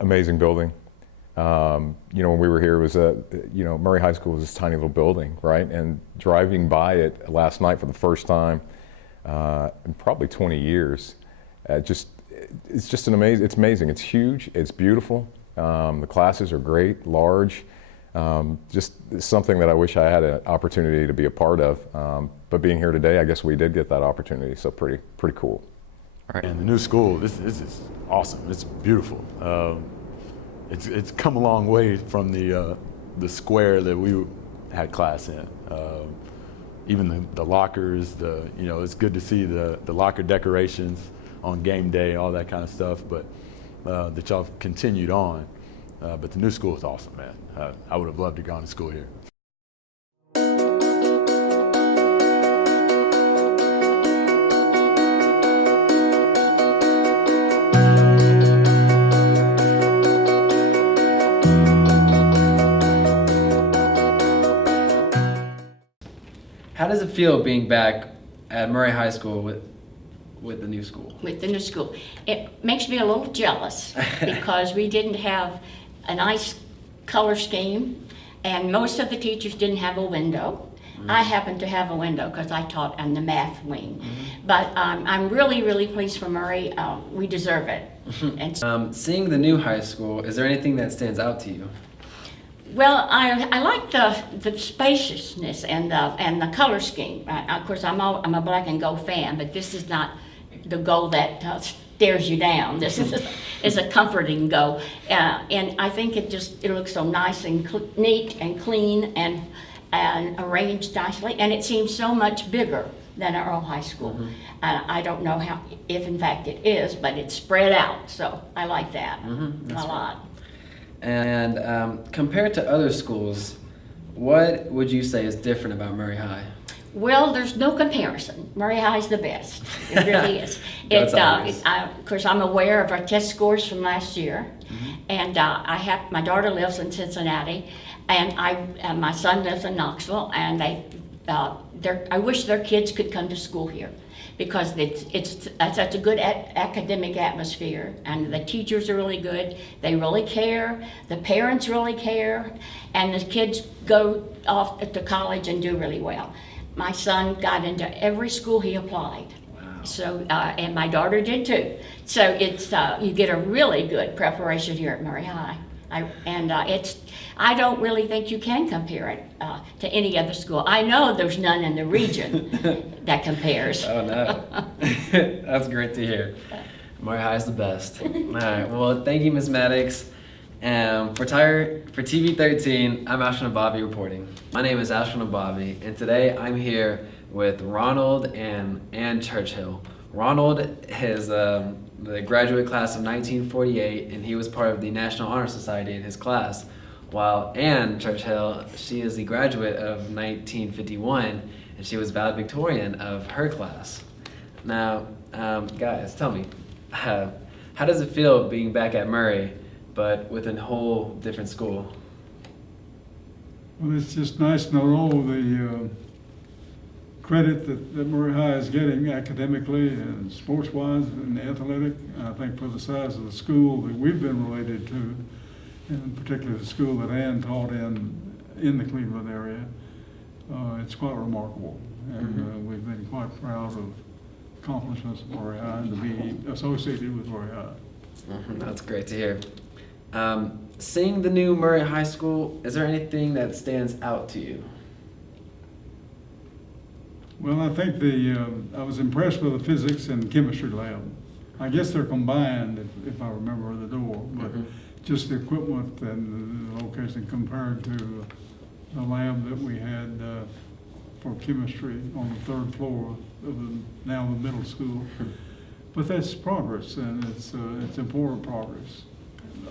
Amazing building. When we were here, it was Murray High School was this tiny little building, right? And driving by it last night for the first time in probably 20 years, it's just it's amazing. It's huge, it's beautiful. The classes are great, large. Just something that I wish I had an opportunity to be a part of. But being here today, I guess we did get that opportunity, so pretty cool. All right. And the new school, this is awesome. It's beautiful. It's come a long way from the square that we had class in. Even the lockers, it's good to see the locker decorations on game day, all that kind of stuff. But that y'all have continued on. But the new school is awesome, man. I would have loved to go to school here. How does it feel being back at Murray High School with the new school? With the new school. It makes me a little jealous because we didn't have a nice color scheme and most of the teachers didn't have a window. Mm-hmm. I happen to have a window because I taught on the math wing. Mm-hmm. But I'm really pleased for Murray. We deserve it. And seeing the new high school, is there anything that stands out to you? Well, I like the spaciousness and the color scheme. Of course, I'm a black and gold fan, but this is not the gold that stares you down. This is a comforting gold, and I think it looks so nice and neat and clean and arranged nicely, and it seems so much bigger than Earl High School. Mm-hmm. I don't know if in fact it is, but it's spread out, so I like that a lot. And compared to other schools, what would you say is different about Murray High? Well, there's no comparison. Murray High's the best. It really is. Of course, I'm aware of our test scores from last year, and my daughter lives in Cincinnati, and my son lives in Knoxville, and I wish their kids could come to school here, because it's such a good academic atmosphere, and the teachers are really good. They really care. The parents really care, and the kids go off to college and do really well. My son got into every school he applied. Wow. So and my daughter did too. So it's you get a really good preparation here at Murray High. I don't really think you can compare it to any other school. I know there's none in the region that compares. Oh no, that's great to hear. Murray High is the best. All right, well, thank you, Ms. Maddox. For TV 13, I'm Ashwin Bobby reporting. My name is Ashwin Bobby, and today I'm here with Ronald and Ann Churchill. Ronald is the graduate class of 1948, and he was part of the National Honor Society in his class. While Ann Churchill, she is the graduate of 1951, and she was valedictorian of her class. Now, guys, tell me, how does it feel being back at Murray, but with a whole different school? Well, it's just nice to know all the credit that Murray High is getting academically and sports-wise and athletic. I think for the size of the school that we've been related to, and particularly the school that Ann taught in the Cleveland area, it's quite remarkable. And we've been quite proud of accomplishments of Murray High and to be associated with Murray High. That's great to hear. Seeing the new Murray High School, is there anything that stands out to you? Well, I think I was impressed with the physics and chemistry lab. I guess they're combined, if I remember the door, but just the equipment and the location compared to the lab that we had for chemistry on the third floor of now the middle school. But that's progress, and it's important progress.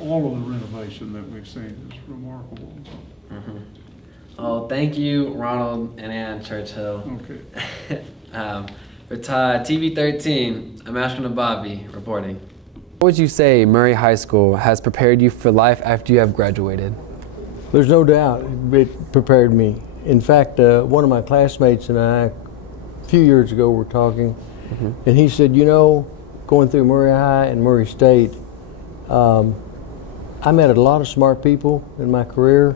All of the renovation that we've seen is remarkable. Oh, thank you, Ronald and Ann Churchill. Okay. For TV 13, I'm Ashwin Bobby reporting. What would you say Murray High School has prepared you for life after you have graduated? There's no doubt it prepared me. In fact, one of my classmates and I, a few years ago, were talking, and he said, going through Murray High and Murray State, I met a lot of smart people in my career,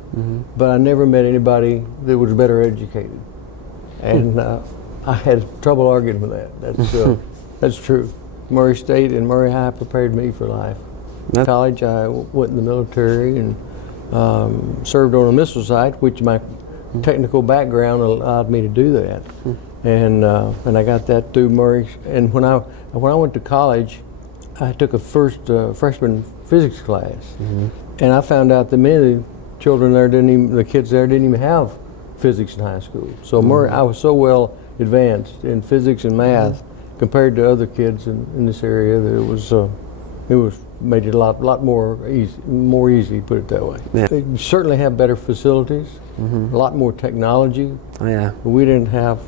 but I never met anybody that was better educated. And I had trouble arguing with that. That's true. Murray State and Murray High prepared me for life. In college, I went in the military and served on a missile site, which my technical background allowed me to do that. And I got that through Murray. And when I went to college, I took a freshman physics class, and I found out that many of the children there the kids there didn't even have physics in high school. So Murray, I was so well advanced in physics and math compared to other kids in this area that it was made it a lot more easy, put it that way. Yeah. They certainly have better facilities, a lot more technology. Oh, yeah. We didn't have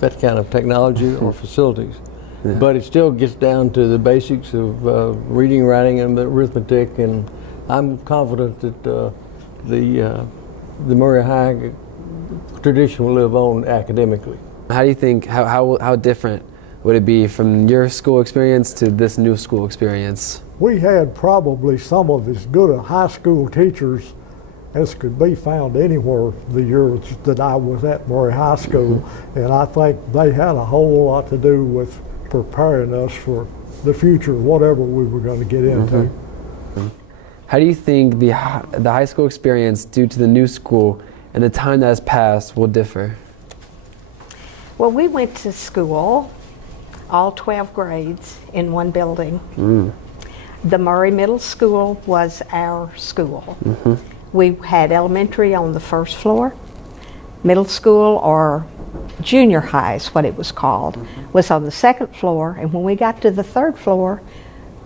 that kind of technology or facilities. But it still gets down to the basics of reading, writing, and arithmetic, and I'm confident that the Murray High tradition will live on academically. How do you think, how different would it be from your school experience to this new school experience? We had probably some of as good a high school teachers as could be found anywhere the years that I was at Murray High School, and I think they had a whole lot to do with preparing us for the future, whatever we were going to get into. How do you think the high school experience due to the new school and the time that has passed will differ? Well, we went to school, all 12 grades in one building. The Murray Middle School was our school. We had elementary on the first floor, middle school, or junior high is what it was called, was on the second floor, and when we got to the third floor,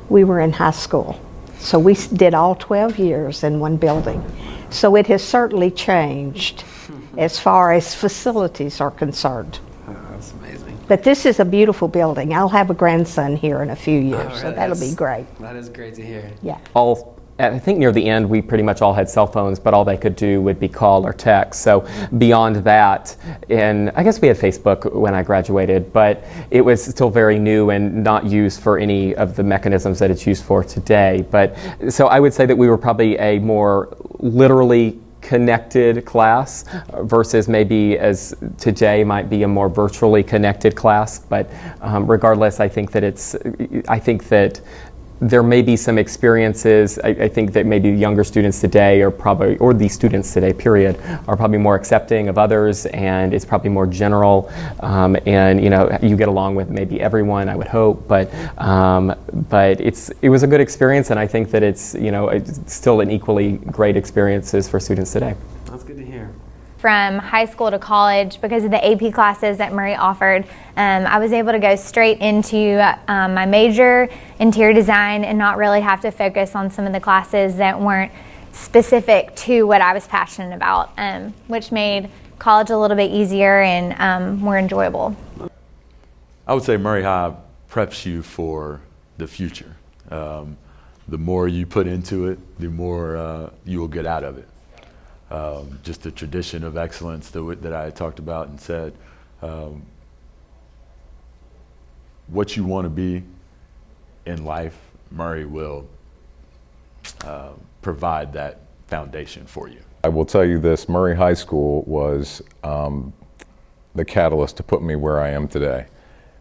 we were in high school. So we did all 12 years in one building. So it has certainly changed as far as facilities are concerned. Oh, that's amazing. But this is a beautiful building. I'll have a grandson here in a few years, so really? that'll be great. That is great to hear. Yeah. I think near the end we pretty much all had cell phones, but all they could do would be call or text. So beyond that, and I guess we had Facebook when I graduated, but it was still very new and not used for any of the mechanisms that it's used for today. But so I would say that we were probably a more literally connected class versus maybe as today might be a more virtually connected class. But regardless, I think that there may be some experiences. I think that maybe younger students today are probably, or the students today, period, are probably more accepting of others, and it's probably more general. And you get along with maybe everyone, I would hope. But it was a good experience, and I think that it's still an equally great experiences for students today. That's good to hear. From high school to college, because of the AP classes that Murray offered, I was able to go straight into my major, interior design, and not really have to focus on some of the classes that weren't specific to what I was passionate about, which made college a little bit easier and more enjoyable. I would say Murray High preps you for the future. The more you put into it, the more you will get out of it. Just the tradition of excellence that I had talked about and said, what you want to be in life, Murray will provide that foundation for you. I will tell you this, Murray High School was the catalyst to put me where I am today.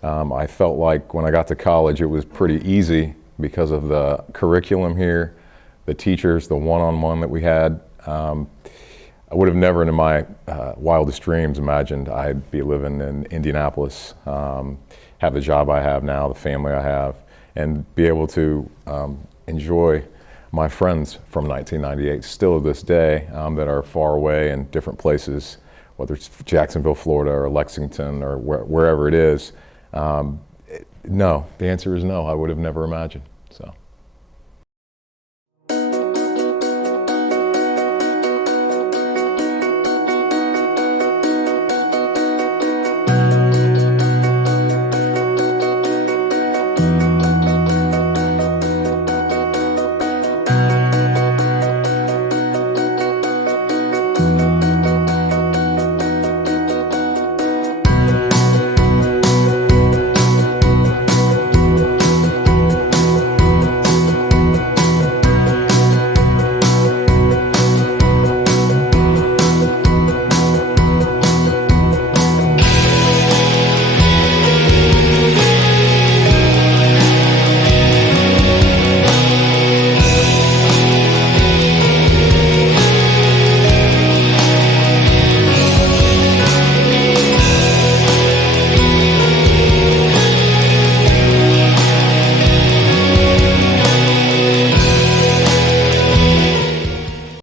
I felt like when I got to college it was pretty easy because of the curriculum here, the teachers, the one-on-one that we had. I would have never in my wildest dreams imagined I'd be living in Indianapolis, have the job I have now, the family I have, and be able to enjoy my friends from 1998 still to this day that are far away in different places, whether it's Jacksonville, Florida, or Lexington, or wherever it is. No, the answer is no. I would have never imagined. So.